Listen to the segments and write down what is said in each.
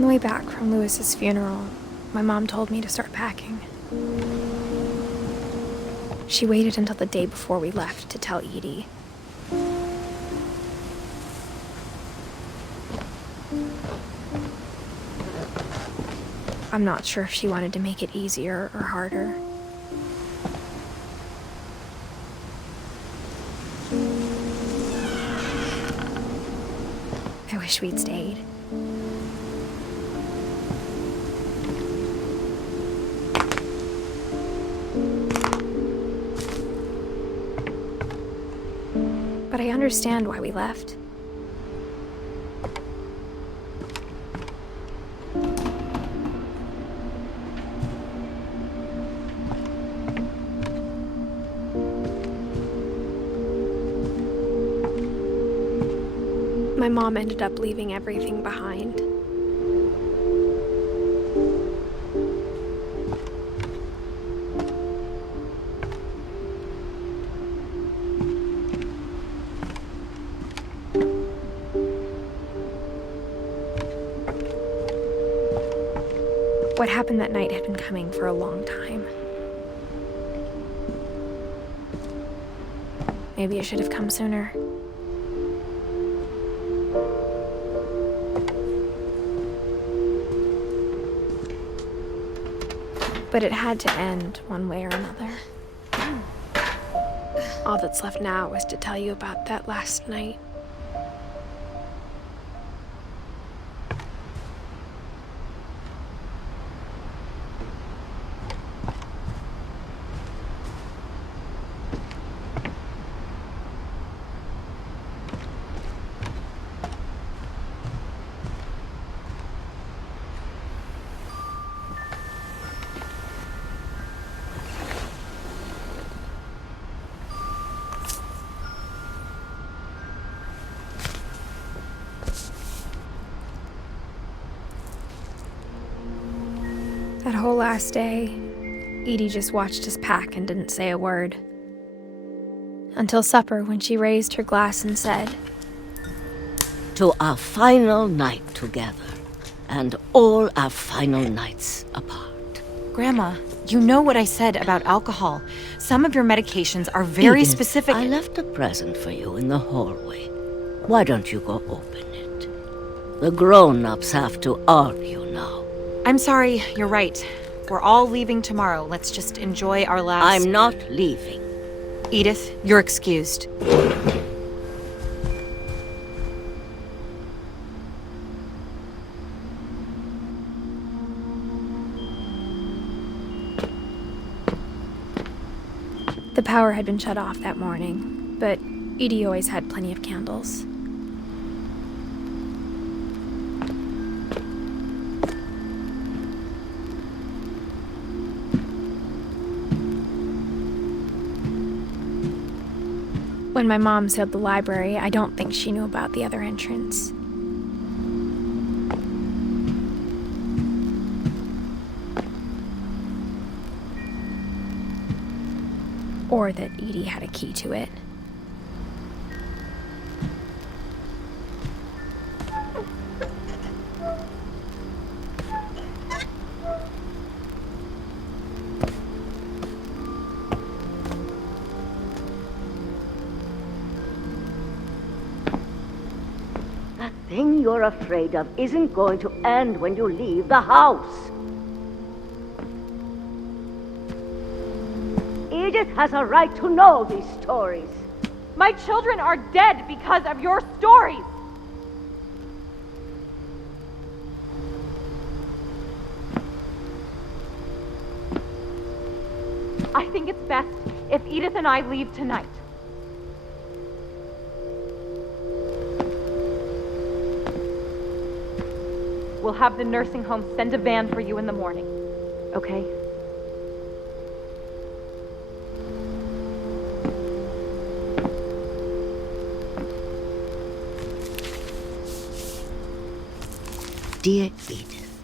On the way back from Lewis's funeral, my mom told me to start packing. She waited until the day before we left to tell Edie. I'm not sure if she wanted to make it easier or harder. I wish we'd stayed. But I understand why we left. My mom ended up leaving everything behind. What happened that night had been coming for a long time. Maybe it should have come sooner. But it had to end one way or another. All that's left now is to tell you about that last night. That whole last day, Edie just watched us pack and didn't say a word. Until supper, when she raised her glass and said, "To our final night together, and all our final nights apart." Grandma, you know what I said about alcohol. Some of your medications are very Edith, specific. I left a present for you in the hallway. Why don't you go open it? The grown-ups have to argue now. I'm sorry, you're right. We're all leaving tomorrow. Let's just enjoy our last... I'm not leaving. Edith, you're excused. The power had been shut off that morning, but Edie always had plenty of candles. When my mom sealed the library, I don't think she knew about the other entrance. Or that Edie had a key to it. That thing you're afraid of isn't going to end when you leave the house. Edith has a right to know these stories. My children are dead because of your stories! I think it's best if Edith and I leave tonight. We'll have the nursing home send a van for you in the morning, okay? Dear Edith,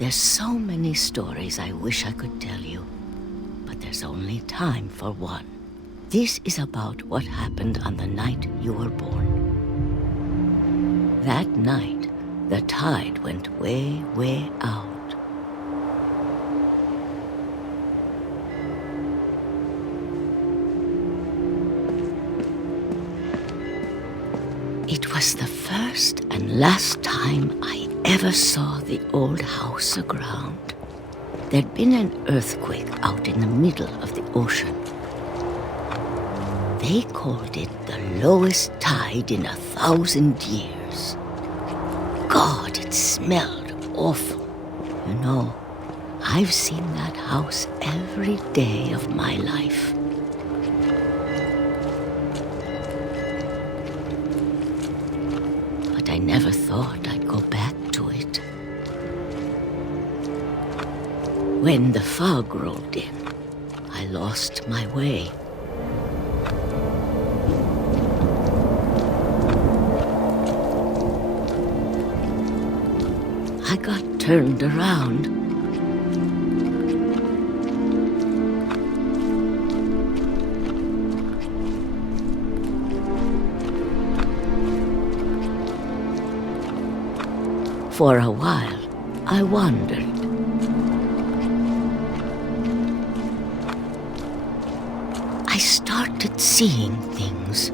there's so many stories I wish I could tell you, but there's only time for one. This is about what happened on the night you were born. That night, The tide went way, way out. It was the first and last time I ever saw the old house aground. There'd been an earthquake out in the middle of the ocean. They called it the lowest tide in 1,000 years. God, it smelled awful. You know, I've seen that house every day of my life. But I never thought I'd go back to it. When the fog rolled in, I lost my way. I got turned around. For a while, I wandered. I started seeing things.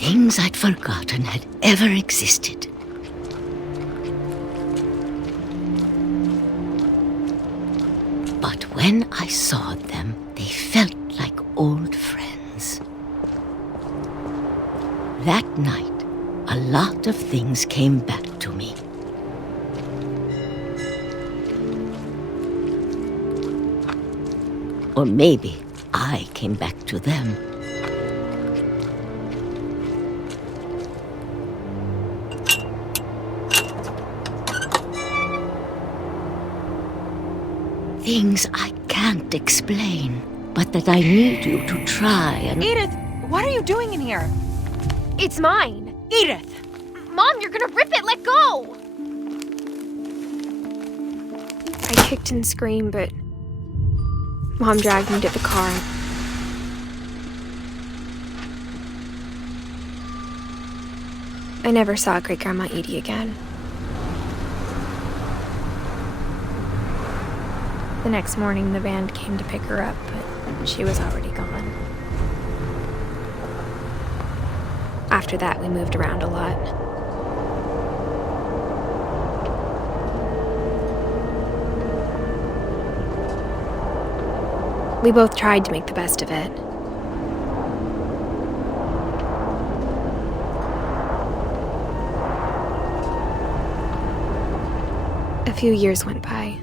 Things I'd forgotten had ever existed. But when I saw them, they felt like old friends. That night, a lot of things came back to me. Or maybe I came back to them. Things I can't explain, but that I need you to try and... Edith, what are you doing in here? It's mine! Edith! Mom, you're gonna rip it! Let go! I kicked and screamed, but Mom dragged me to the car. I never saw Great-Grandma Edie again. The next morning, the band came to pick her up, but she was already gone. After that, we moved around a lot. We both tried to make the best of it. A few years went by.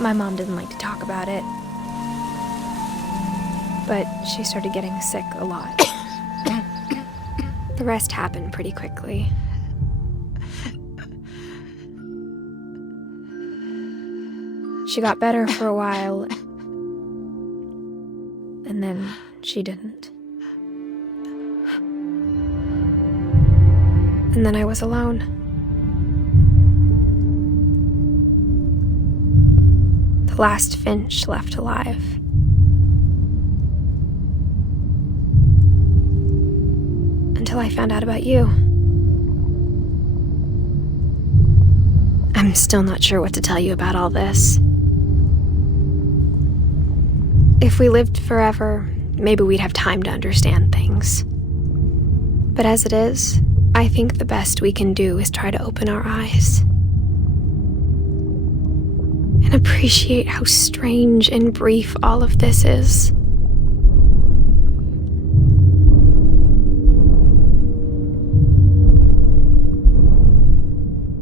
My mom didn't like to talk about it, but she started getting sick a lot. The rest happened pretty quickly. She got better for a while, and then she didn't. And then I was alone. The last Finch left alive. Until I found out about you. I'm still not sure what to tell you about all this. If we lived forever, maybe we'd have time to understand things. But as it is, I think the best we can do is try to open our eyes. And appreciate how strange and brief all of this is.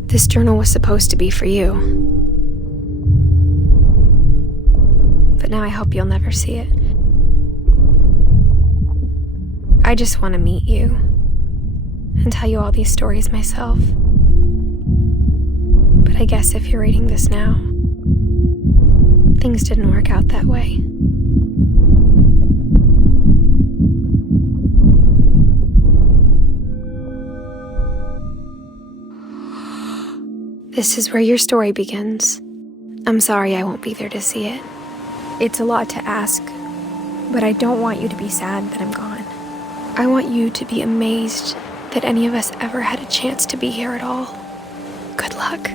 This journal was supposed to be for you. But now I hope you'll never see it. I just want to meet you and tell you all these stories myself. But I guess if you're reading this now, things didn't work out that way. This is where your story begins. I'm sorry I won't be there to see it. It's a lot to ask, but I don't want you to be sad that I'm gone. I want you to be amazed that any of us ever had a chance to be here at all. Good luck.